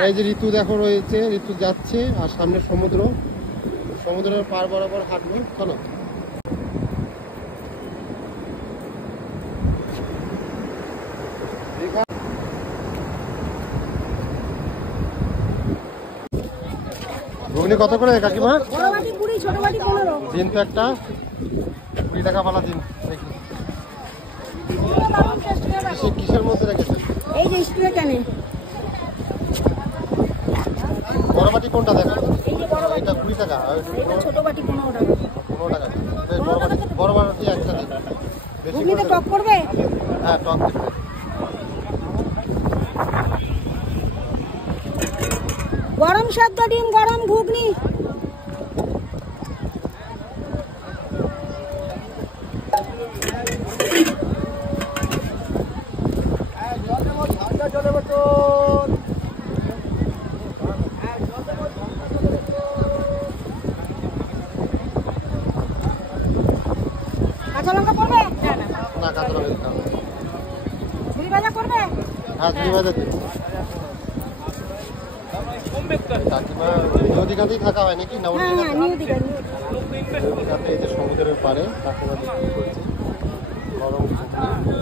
আর এই যে ঋতু দেখো রয়েছে, ঋতু যাচ্ছে আর সামনে সমুদ্র, সমুদ্রের পার বরাবর হাঁটবো। চলো। ঘুগনি কত করে কাকিমা? দিন তো একটা 20 টাকা পালা দিন। কিসের মধ্যে রেখেছে? এই যে স্টিলের ক্যানে। বড় বাটি কোনটা দেখো? এটা 20 টাকা। ছোট বাটি 15 টাকা। 15 টাকা। বড় বাটি একটা দিন। বেশি করে টক করবে? হ্যাঁ, টক দিবে। গরম সেদ্ধ ডিম, গরম ঘুগনি। কাঁচা লঙ্কা পড়বে? না, কাঁচা লঙ্কা দিতে হবে। ঝুড়ি ভাজা করবে? হ্যাঁ, ঝুড়ি ভাজা দিন। কাকিমা নদীঘাটেই থাকা হয় নাকি? না, নদীঘাটে এই যে সমুদ্রের পাড়ে কাকিমা করছে গরম ঘুগনি।